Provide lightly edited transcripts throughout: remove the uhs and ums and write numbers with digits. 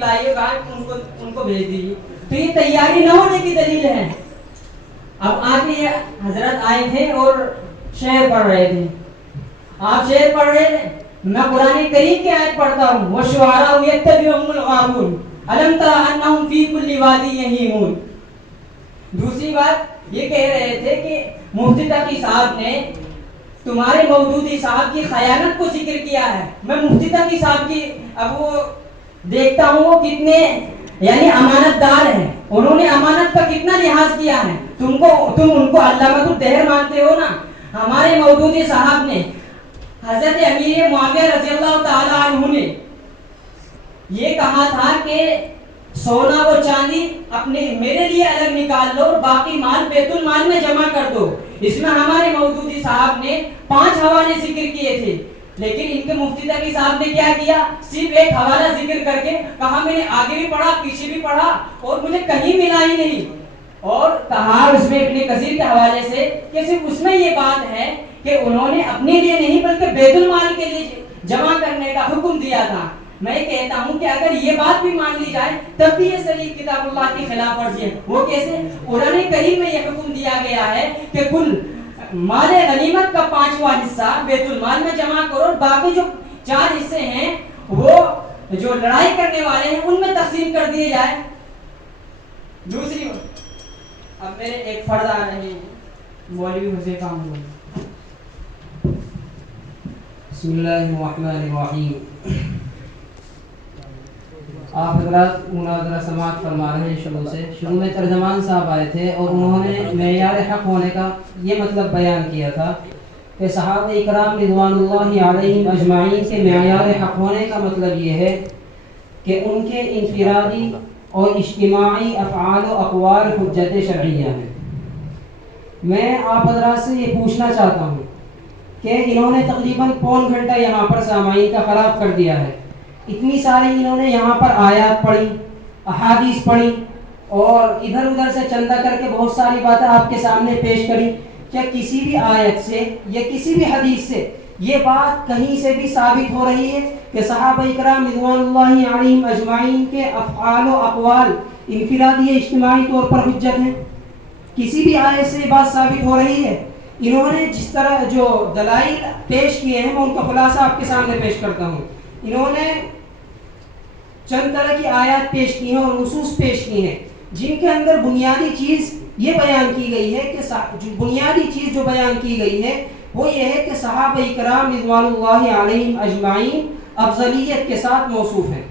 لائیے گا ان کو بھیج دیجیے. تو یہ تیاری نہ ہونے کی دلیل ہے. اب آگے یہ حضرت آئے تھے اور شعر پڑھ رہے تھے. آپ شعر پڑھ رہے تھے, میں قرآن کریم کی آیت پڑھتا ہوں, وَالشُّعَرَاءُ يَتَّبِعُهُمُ الْغَاوُونَ أَلَمْ تَرَ أَنَّهُمْ فِي كُلِّ وَادٍ يَهِيمُونَ. دوسری بات یہ کہہ رہے تھے کہ مفتی تقی صاحب نے تمہارے مودودی صاحب کی خیانت کو ذکر کیا ہے. میں مفتی تقی صاحب کی اب وہ دیکھتا ہوں وہ کتنے یعنی امانت دار ہیں, انہوں نے امانت کا کتنا لحاظ کیا ہے. تم ان کو علامۃ الدہر مانتے ہو نا. ہمارے مودودی صاحب نے حضرت امیر معاویہ رضی اللہ تعالی عنہ نے یہ کہا تھا کہ سونا و چاندی اپنے میرے لیے الگ نکال لو اور باقی مال بیت المال میں جمع کر دو. اس میں ہمارے مودودی صاحب نے 5 حوالے ذکر کیے تھے, لیکن ان کے مفتی تقی صاحب نے کیا کیا, صرف ایک حوالہ ذکر کر کے کہا میں نے آگے بھی پڑھا پیچھے بھی پڑھا اور مجھے کہیں ملا ہی نہیں. اور کہا اس میں ابن کثیر کے حوالے سے کہ صرف اس میں یہ بات ہے کہ انہوں نے اپنے لیے نہیں بلکہ بیت المال کے لیے جمع کرنے کا حکم دیا تھا. میں کہتا ہوں کہ اگر یہ بات بھی مان لی جائے تب بھی یہ صریح کتاب اللہ کی خلاف ورزی ہے. وہ کیسے؟ قرآن کریم میں یہ حکم دیا گیا ہے کہ کل مال غنیمت کا 5واں حصہ بیت المال میں جمع کرو اور باقی جو 4 حصے ہیں وہ جو لڑائی کرنے والے ہیں ان میں تقسیم کر دیے جائے. دوسری اب میرے ایک فرد آ رہے ہیں, مولوی حذیفہ احمد. بسم اللہ الرحمن الرحیم. آپ حضرات مناظرہ سماعت فرما رہے ہیں شروع سے. شروع میں ترجمان صاحب آئے تھے اور انہوں نے معیار حق ہونے کا یہ مطلب بیان کیا تھا کہ صحابہ اکرام رضوان اللہ علیہم اجمعین کے معیار حق ہونے کا مطلب یہ ہے کہ ان کے انفرادی اور اجتماعی افعال و اقوال حجت شرعیہ ہیں. میں آپ حضرات سے یہ پوچھنا چاہتا ہوں کہ انہوں نے تقریباً پون گھنٹہ یہاں پر سامعین کا خراب کر دیا ہے. اتنی ساری انہوں نے یہاں پر آیات پڑھی, احادیث پڑھی اور ادھر ادھر سے چندہ کر کے بہت ساری باتیں آپ کے سامنے پیش کری. کیا کسی بھی آیت سے یا کسی بھی حدیث سے یہ بات کہیں سے بھی ثابت ہو رہی ہے کہ صحابہ اکرام رضوان اللہ علیہم اجمعین کے افعال و اقوال انفرادی اجتماعی طور پر حجت ہیں؟ کسی بھی آیت سے یہ بات ثابت ہو رہی ہے؟ انہوں نے جس طرح جو دلائل پیش کیے ہیں میں ان کا خلاصہ آپ کے سامنے پیش کرتا ہوں. انہوں نے چند طرح کی آیات پیش کی ہیں اور نصوص پیش کی ہیں جن کے اندر بنیادی چیز یہ بیان کی گئی ہے کہ بنیادی چیز جو بیان کی گئی ہے وہ یہ ہے کہ صحابہ اکرام رضوان اللہ علیہم اجمعین افضلیت کے ساتھ موصوف ہیں.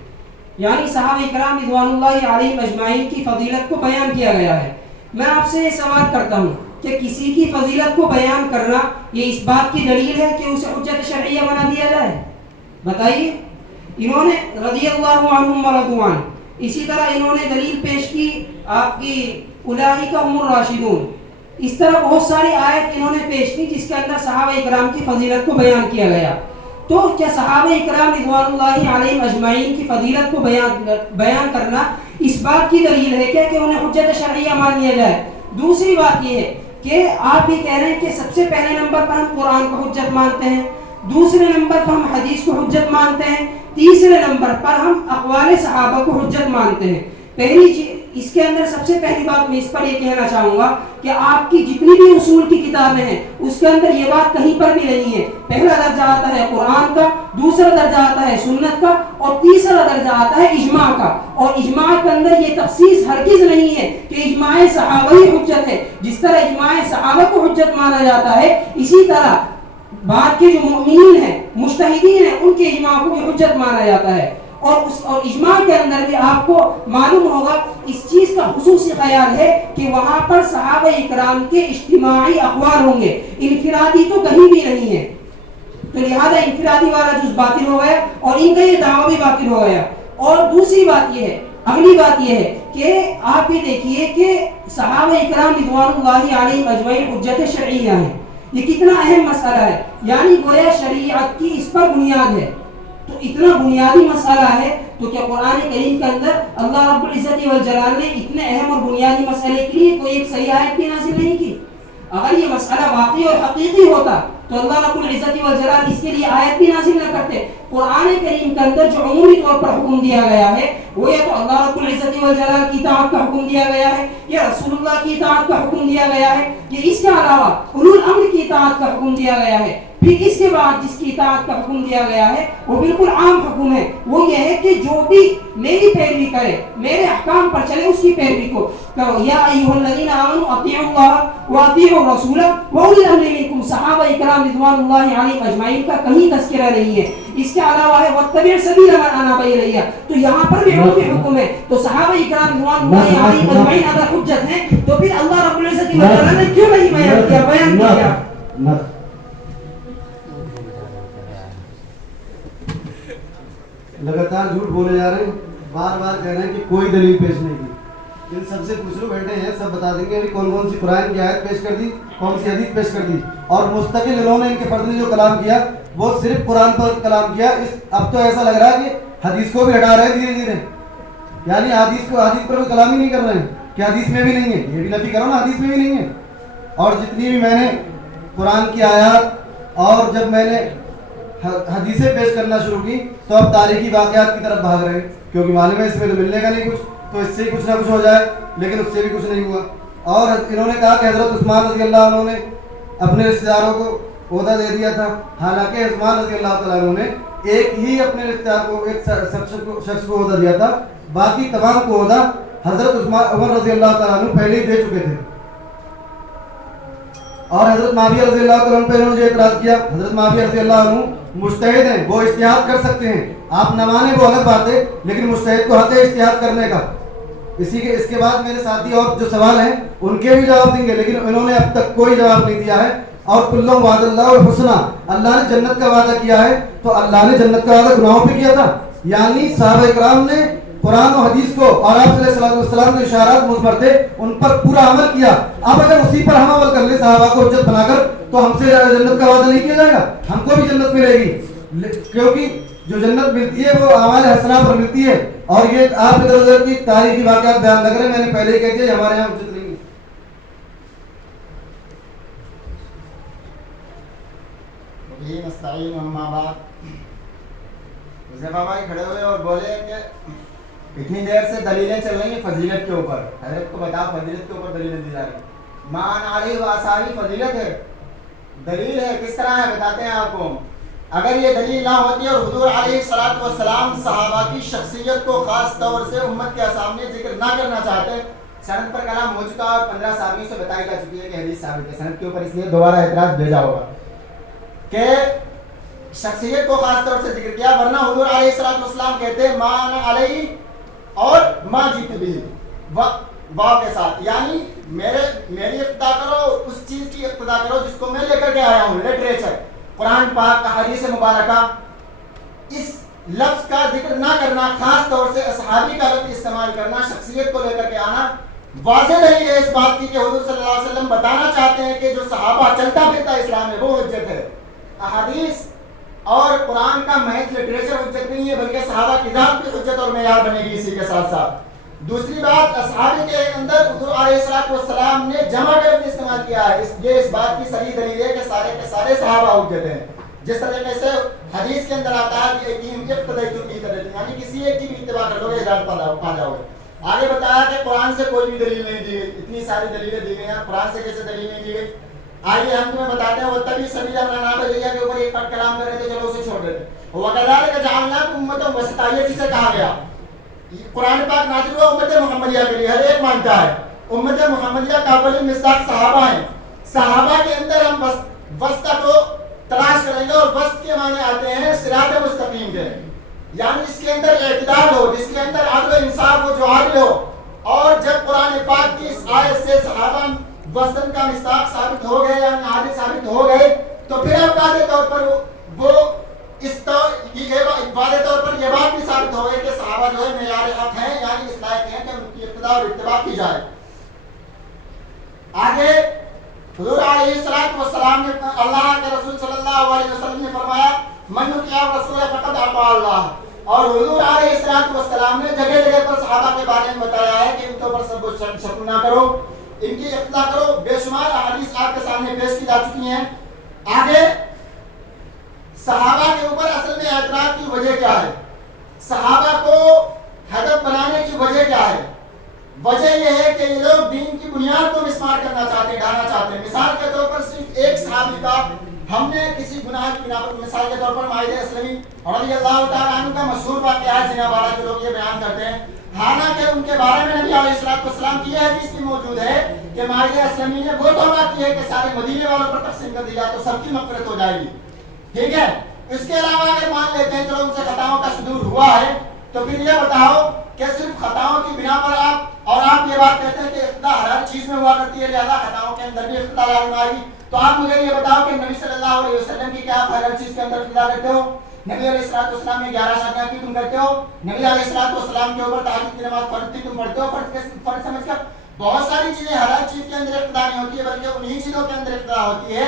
یعنی صحابہ اکرام رضوان اللہ علیہم اجمعین کی فضیلت کو بیان کیا گیا ہے. میں آپ سے یہ سوال کرتا ہوں کہ کسی کی فضیلت کو بیان کرنا یہ اس بات کی دلیل ہے کہ اسے حجت شرعیہ بنا دیا جائے؟ بتائیے. انہوں نے رضی اللہ عنہم ورضوان, اسی طرح انہوں نے دلیل پیش کی آپ کی اولئک هم الراشدون. اس طرح بہت ساری آیت انہوں نے پیش کی جس کے اندر صحابہ اکرام کی فضیلت کو بیان کیا گیا. تو کیا صحابہ اکرام رضوان اللہ علیہم اجمعین کی فضیلت کو بیان کرنا اس بات کی دلیل ہے کہ انہیں حجت شرعیہ مان لیا جائے؟ دوسری بات یہ ہے کہ آپ یہ کہہ رہے ہیں کہ سب سے پہلے نمبر پر ہم قرآن کو حجت مانتے ہیں, دوسرے نمبر پر ہم حدیث کو حجت مانتے ہیں, تیسرے نمبر پر ہم اقوال صحابہ کو حجت مانتے ہیں. پہلی چیز اس کے اندر سب سے پہلی بات میں اس پر یہ کہنا چاہوں گا کہ آپ کی جتنی بھی اصول کی کتابیں ہیں اس کے اندر یہ بات کہیں پر بھی نہیں ہے. پہلا درجہ آتا ہے قرآن کا, دوسرا درجہ آتا ہے سنت کا اور تیسرا درجہ آتا ہے اجماع کا. اور اجماع کے اندر یہ تخصیص ہرگز نہیں ہے کہ اجماع صحابہ ہی حجت ہے. جس طرح اجماع صحابہ کو حجت مانا جاتا ہے اسی طرح بعد کے جو مؤمنین ہیں مجتہدین ہیں ان کے اجماع کو بھی حجت مانا جاتا ہے. اور اجماع کے اندر بھی آپ کو معلوم ہوگا اس چیز کا خصوصی خیال ہے کہ وہاں پر صحابہ اکرام کے اجتماعی اقوال ہوں گے, انفرادی تو کہیں بھی نہیں ہے. تو لہذا انفرادی والا جز باطل ہو گیا اور ان کا یہ دعویٰ بھی باطل ہو گیا. اور دوسری بات یہ ہے, اگلی بات یہ ہے کہ آپ یہ دیکھیے کہ صحابہ اکرام رضوان اللہ علیہم اجمعین حجت شرعیہ ہیں. یہ کتنا اہم مسئلہ ہے, یعنی گویا شریعت کی اس پر بنیاد ہے. تو اتنا بنیادی مسئلہ ہے تو کیا قرآن کریم کے اندر اللہ رب العزت والجلال نے اتنے اہم اور بنیادی مسئلے کے لیے کوئی ایک صحیح آیت بھی نازل نہیں کی؟ اگر یہ مسئلہ واقعی اور حقیقی ہوتا تو اللہ رب العزت والجلال اس کے لیے آیت بھی نازل نہ کرتے. قرآن کریم کے اندر جو عمومی طور پر حکم دیا گیا ہے وہ یا تو اللہ رب العزت والجلال کی اطاعت کا حکم دیا گیا ہے یا رسول اللہ کی اطاعت کا حکم دیا گیا ہے یا اس کے علاوہ اولو الامر کی اطاعت کا حکم دیا گیا ہے. پھر اس کے بعد جس کی اطاعت کا حکم دیا گیا ہے وہ بالکل عام حکم ہے, وہ یہ ہے کہ جو بھی میری پیروی کرے, میرے احکام پر چلے, اس کی پیروی کو کرو. یا ایھا الذین آمنوا اطیعوا اللہ واطیعوا الرسول واولی الامر منکم. صحابہ اکرام رضوان اللہ علیہم اجمعین کا کہیں تذکرہ نہیں ہے. اس کے علاوہ ہے واتبع سبیل من اناب الیہ, تو یہاں پر بھی عرفی حکم ہے. تو صحابہ اکرام رضوان اللہ علیہم اجمعین اگر حجت ہیں تو پھر اللہ رب العزت والجلال نے کیوں نہیں بیان کیا؟ لگاتار جھوٹ بولے جا رہے ہیں, بار بار کہہ رہے ہیں کہ کوئی دلیل پیش نہیں کی. ان سب سے پوچھ لو, بیٹھے ہیں سب بتا دیں گے ابھی کون کون سی قرآن کی آیت پیش کر دی, کون سی حدیث پیش کر دی. اور مستقل انہوں نے ان کے فرد نے جو کلام کیا وہ صرف قرآن پر کلام کیا. اب تو ایسا لگ رہا ہے کہ حدیث کو بھی ہٹا رہے ہیں دھیرے دھیرے, یعنی حدیث پر کوئی کلام ہی نہیں کر رہے ہیں کہ حدیث میں بھی نہیں ہے. یہ بھی نفی کرو نا, حدیث میں بھی نہیں ہے. اور جتنی بھی میں نے قرآن کی آیات اور جب میں نے حدیثیں پیش کرنا شروع کی تو اب تاریخی واقعات کی طرف بھاگ رہے ہیں, کیونکہ معلوم ہے اس میں تو ملنے کا نہیں کچھ, تو اس سے ہی کچھ نہ کچھ ہو جائے, لیکن اس سے بھی کچھ نہیں ہوا. اور انہوں نے کہا کہ حضرت عثمان رضی اللہ عنہ نے اپنے رشتہ داروں کو عہدہ دے دیا تھا, حالانکہ عثمان رضی اللہ تعالیٰ عنہ نے ایک ہی اپنے رشتہ دار کو, ایک شخص کو عہدہ دیا تھا, باقی تمام کو عہدہ حضرت عمر رضی اللہ تعالیٰ عنہ پہلے ہی دے چکے تھے. اور حضرت معاویہ رضی اللہ تعالیٰ عنہ پہ انہوں نے جو اعتراض کیا, حضرت معاویہ رضی اللہ عنہ مجتہد ہیں, وہ اجتہاد کر سکتے ہیں, آپ نہ مانے وہ الگ بات ہے, لیکن مجتہد کو حق ہے اجتہاد کرنے کا. اس کے بعد میرے ساتھی اور جو سوال ہیں ان کے بھی جواب دیں گے, لیکن انہوں نے اب تک کوئی جواب نہیں دیا ہے. اور کلو وعد اللہ الحسنہ, اللہ نے جنت کا وعدہ کیا ہے, تو اللہ نے جنت کا وعدہ گناہوں پہ کیا تھا. یعنی صحابہ کرام نے قرآن و حدیث کو اور آپ صلی اللہ علیہ وسلم کے اشارات مثبت تھے ان پر پورا عمل کیا. اب اگر اسی پر ہم عمل کر لیں صحابہ کو حجت بنا کر, تو ہم سے جنت کا وعدہ نہیں کیا جائے گا, ہم کو بھی جنت ملے گی, کیونکہ جو جنت ملتی ہے وہ اعمال حسنہ پر ملتی ہے. اور یہ آپ ادھر ادھر کی تاریخی واقعات بیان لگ رہے ہیں, میں نے پہلے ہی کہہ دیا ہمارے یہاں حجت نہیں ہے. یہ مستعین اما بعد حذیفہ بھائی کھڑے ہوئے اور بولے کہ اتنی دیر سے دلیلیں چل رہی ہیں فضیلت کے اوپر, حضرت کو بتاؤ فضیلت کے اوپر دلیلیں دی جا رہی ہیں. مان علی و اصحابی فضیلت ہے, دلیل ہے, کس طرح ہے بتاتے ہیں آپ کو. اگر یہ دلیل نہ ہوتی اور حضور علیہ الصلوۃ والسلام صحابہ کی شخصیت کو خاص طور سے امت کے سامنے ذکر نہ کرنا چاہتے, سند پر کلام ہو چکا اور 15 صحابیوں سے بتائی جا چکی ہے کہ حدیث ثابت ہے سند کے اوپر, اس لیے دوبارہ اعتراض بھیجا ہوگا کہ شخصیت کو خاص طور سے ذکر کیا, ورنہ حضور علیہ الصلوۃ والسلام کہتے ہیں مان علی اور ما جیت بھی واو کے ساتھ, یعنی میری اقتدا کرو, اس چیز کی اقتدا کرو جس کو میں لے کر کے آیا ہوں. لٹریچر, قرآن پاک کا حدیث مبارکہ, اس لفظ کا ذکر نہ کرنا, خاص طور سے اصحابی کا لفظ استعمال کرنا, شخصیت کو لے کر کے آنا, واضح دلیل ہے اس بات کی کہ حضور صلی اللہ علیہ وسلم بتانا چاہتے ہیں کہ جو صحابہ چلتا پھرتا اسلام ہے وہ حجت ہے. احادیث اور قرآن کا محض لٹریچر حجت نہیں ہے, بلکہ صحابہ کی ذات بھی حجت اور معیار بنے گی. اسی کے ساتھ ساتھ دوسری بات, اصحابہ کے اندر حضور علیہ الصلوۃ والسلام نے جمع کر کے استعمال کیا ہے. یہ اس بات کی صریح دلیل ہے کہ سارے کے سارے صحابہ حجت ہیں. جس طریقے سے حدیث کے اندر آتا ہے کہ یعنی کسی ایک کی بھی اتباع کر لو گے ہدایت پا جاؤ گے. آگے بتایا کہ قرآن سے کوئی بھی دلیل نہیں دی گئی, اتنی ساری دلیلیں دی گئی ہیں, قرآن سے کیسے دلیل نہیں دی گئی. آئیے ہم تمہیں بتاتے ہیں, وہ تبھی سبیل من اناب الیہ کے اوپر ایک پٹ کلام کر رہے تھے, چلو اسے چھوڑ دیتے. وَكَذَلِكَ جَعَلْنَاكُمْ أُمَّةً وَسَطًا, یہ کسے کہا گیا؟ قرآن پاک نازل ہوا امت محمدیہ کے لیے, ہر ایک مانتا ہے امت محمدیہ کا اولین مصداق صحابہ ہیں. صحابہ کے اندر ہم وسط کو تلاش کریں گے, اور وسط کے معنی آتے ہیں صراط مستقیم کے, یعنی اس کے اندر اعتدال ہو, جس کے اندر عدل و انصاف ہو, جو عادل ہو. اور جب قرآن پاک کی اس آیت سے صحابہ وزن کا مصداق ثابت ہو گئے, یعنی عادل ثابت ہو گئے, تو پھر اب واضح طور پر وہ واضح طور پر یہ بات بھی ثابت ہو گئی کہ صحابہ جو ہے معیار حق ہیں, یعنی اس لائق ہیں کہ ان کی اقتداء اور اتباع کی جائے. آگے حضور علیہ الصلوۃ والسلام نے, اللہ کے رسول صلی اللہ علیہ وسلم نے فرمایا من یطیع الرسول فقد اطاع اللہ. اور حضور علیہ الصلوۃ والسلام نے جگہ جگہ پر صحابہ کے بارے میں بتایا ہے کہ ان کے اوپر سب شک نہ کرو, ان کی اقتداء کرو. بے شمار احادیث آپ کے سامنے پیش کی جا چکی ہیں. آگے صحابہ کے اوپر اصل میں اعتراض کی وجہ کیا ہے؟ صحابہ کو ہدف بنا مثال کے طور پر مائدہ اسلمی رضی اللہ تعالیٰ عنہ کا مشہور واقعہ ہے زنا والا، جو لوگ یہ بیان کرتے ہیں، حالانکہ ان کے بارے میں نبی علیہ السلام کی یہ حدیث بھی موجود ہے کہ مائدہ اسلمی نے وہ توبہ کی ہے کہ سارے مدینے والوں پر تقسیم کر دی جائے تو سب کی مغفرت ہو جائے گی، ٹھیک ہے۔ اس کے علاوہ اگر مان لیتے ہیں چلو ان سے خطاؤں کا صدور ہوا ہے، تو پھر یہ بتاؤ کہ صرف خطاؤں کی بنا پر آپ یہ بات کہتے ہیں کہ اقتدا ہر چیز میں ہوا کرتی ہے، لہذا خطاؤں کے اندر بھی اقتدا لازم آئے گی، تو آپ مجھے یہ بتاؤ کہ نبی صلی اللہ علیہ وسلم کی کیا آپ ہر چیز کے اندر اقتدا کرتے ہو؟ نبی علیہ السلام نے 11 شادیاں کی، تم کرتے ہو؟ نبی علیہ السلام کے اوپر تہجد کی نماز فرض تھی، تم پڑھتے ہو؟ فرض سمجھ کر بہت ساری چیزیں، ہر چیز کے اندر اقتدا نہیں ہوتی ہے، بلکہ انہی چیزوں کے اندر اقتدا ہوتی ہے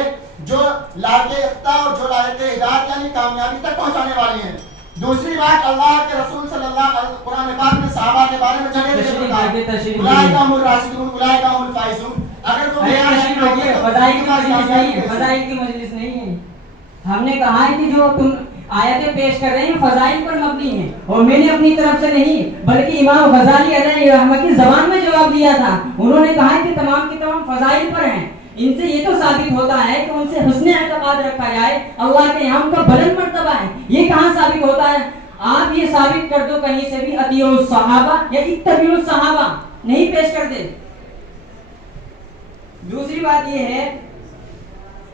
جو لائق اقتدا اور جو لائق ہدایت یعنی کامیابی تک پہنچانے والی ہیں۔ دوسری بات، اللہ کے رسول صلی اللہ علیہ وسلم قرآن پاک میں صحابہ کے بارے میں جگہ جگہ بتایا، اولئک هم الراشدون اولئک هم الفائزون۔ اگر تم فضائل کی مجلس نہیں ہے، فضائل کی مجلس نہیں ہے، ہم نے کہا ہے کہ جو تم آیتیں پیش کر رہے ہیں فضائل پر مبنی ہیں، اور میں نے اپنی طرف سے نہیں بلکہ امام غزالی علیہ رحمہ کی زبان میں جواب دیا تھا، انہوں نے کہا کہ تمام کی تمام فضائل پر ہیں۔ ان سے یہ تو ثابت ہوتا ہے کہ ان سے حسن اعتقاد رکھا جائے، اللہ کے یہاں ان کا بلند مرتبہ ہے، یہ کہاں ثابت ہوتا ہے؟ آپ یہ ثابت کر دو کہیں سے بھی اطیعوا الصحابہ یا اتبعوا الصحابہ، نہیں پیش کرتے۔ دوسری بات یہ ہے،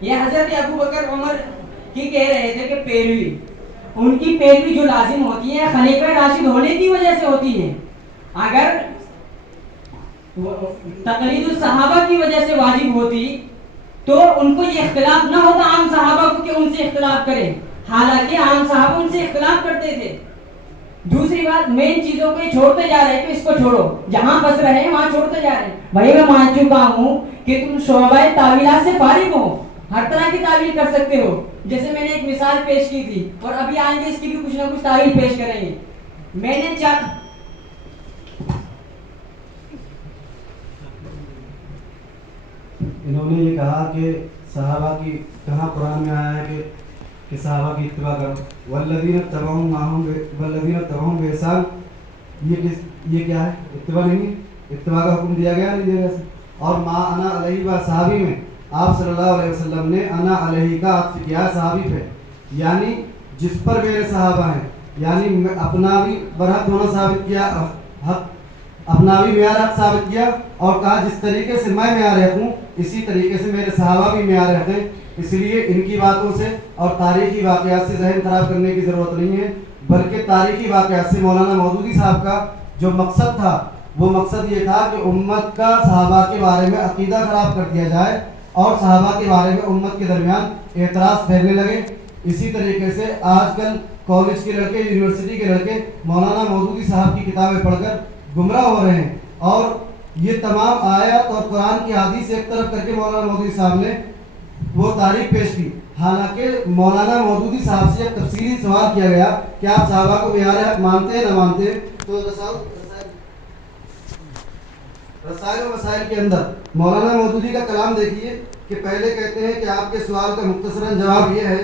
یہ حضرت ابو بکر عمر کی کہہ رہے تھے کہ پیروی، ان کی پیروی جو لازم ہوتی ہے خلیفہ راشد ہونے کی وجہ سے ہوتی ہے، اگر تقلید الصحابہ کی وجہ سے واجب ہوتی تو ان کو یہ اختلاف نہ ہوتا عام صحابہ کو کہ ان سے اختلاف کریں، حالانکہ عام صحابہ ان سے اختلاف کرتے تھے۔ دوسری بات، مین چیزوں کو یہ چھوڑتے جا رہے ہیں کہ اس کو چھوڑو، جہاں پھنس رہے ہیں وہاں چھوڑتے جا رہے ہیں۔ بھائی میں مان چکا ہوں کہ تم شعبہ تعویلات سے فارغ ہو، ہر طرح کی تعویل کر سکتے ہو، جیسے میں نے ایک مثال پیش کی تھی اور ابھی آئیں گے اس کی بھی کچھ نہ کچھ تعویل پیش کریں گے۔ میں نے انہوں نے یہ کہا کہ صحابہ کی کہاں قرآن میں آیا ہے کہ صحابہ کی اتباع کرو، والذین اتبعوہم بإحسان، یہ کیا ہے؟ اتباع نہیں ہے، اتباع کا حکم دیا گیا نہیں دیا گیا۔ اور ما انا علیہ و صحابی میں آپ صلی اللہ علیہ وسلم نے انا علیہ کا عطف کیا صحابی پہ، یعنی جس پر میرے صحابہ ہیں، یعنی اپنا بھی برحق ہونا ثابت کیا، اپنا بھی معیار حق ثابت کیا، اور کہا جس طریقے سے میں معیار حق ہوں اسی طریقے سے میرے صحابہ بھی معیار حق ہیں۔ اس لیے ان کی باتوں سے اور تاریخی واقعات سے ذہن خراب کرنے کی ضرورت نہیں ہے، بلکہ تاریخی واقعات سے مولانا مودودی صاحب کا جو مقصد تھا وہ مقصد یہ تھا کہ امت کا صحابہ کے بارے میں عقیدہ خراب کر دیا جائے اور صحابہ کے بارے میں امت کے درمیان اعتراض پھیلنے لگے۔ اسی طریقے سے آج کل کالج کے لڑکے، یونیورسٹی کے لڑکے مولانا مودودی صاحب کی کتابیں پڑھ کر گمراہ ہو رہے ہیں، اور یہ تمام آیات اور قرآن کی حدیث ایک طرف کر کے مولانا مودودی صاحب نے وہ تاریخ پیش کی۔ حالانکہ مولانا مودودی صاحب سے جب تفصیلی سوال کیا گیا کہ آپ صحابہ کو معیار حق مانتے ہیں نہ مانتے ہیں، تو رسائل و مسائل کے اندر مولانا مودودی کا کلام دیکھیے کہ پہلے کہتے ہیں کہ آپ کے سوال کا مختصراً جواب یہ ہے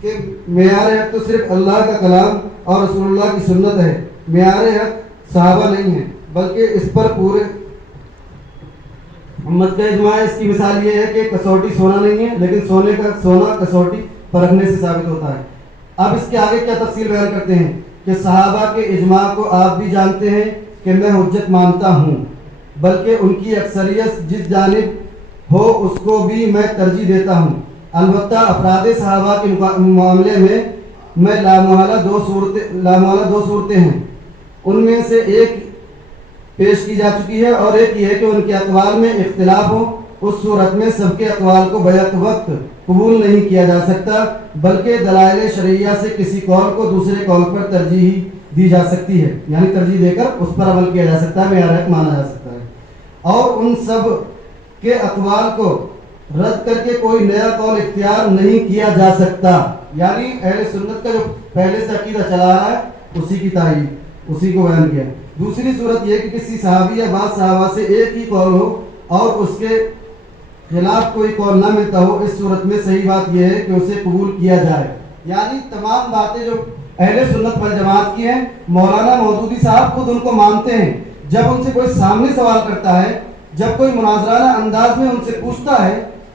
کہ معیار حق تو صرف اللہ کا کلام اور رسول اللہ کی سنت ہے، معیار حق صحابہ نہیں ہے، بلکہ اس پر پورے امت کا اجماع ہے۔ اس کی مثال یہ ہے کہ کسوٹی سونا نہیں ہے، لیکن سونا کسوٹی پرکھنے سے ثابت ہوتا ہے۔ اب اس کے آگے کیا تفصیل بیان کرتے ہیں کہ صحابہ کے اجماع کو آپ بھی جانتے ہیں کہ میں حجت مانتا ہوں، بلکہ ان کی اکثریت جس جانب ہو اس کو بھی میں ترجیح دیتا ہوں۔ البتہ افراد صحابہ کے معاملے میں لامحالہ دو صورتیں ہیں، ان میں سے ایک پیش کی جا چکی ہے اور ایک یہ ہے کہ ان کے اقوال میں اختلاف ہو۔ اس صورت میں سب کے اقوال کو بیک وقت قبول نہیں کیا جا سکتا، بلکہ دلائل شرعیہ سے کسی قول کو دوسرے قول پر ترجیح دی جا سکتی ہے، یعنی ترجیح دے کر اس پر عمل کیا جا سکتا ہے، معیار حق مانا جا سکتا ہے۔ اور ان سب کے اقوال کو رد کر کے کوئی نیا قول اختیار نہیں کیا جا سکتا، یعنی اہل سنت کا جو پہلے سے عقیدہ چلا رہا ہے اسی کی تائید، اسی کو بیان کیا۔ دوسری صورت یہ کہ کسی صحابی یا بعض صحابہ سے ایک ہی قول ہو اور اس کے خلاف کوئی قول نہ ملتا ہو، اس صورت میں صحیح بات یہ ہے کہ اسے قبول کیا جائے۔ یعنی تمام باتیں جو اہل سنت والجماعت کی ہیں، مولانا مودودی صاحب خود ان کو مانتے ہیں۔ جب ان سے کوئی سامنے سوال کرتا ہے، جب کوئی مناظرانہ انداز میں ان سے پوچھتا ہے،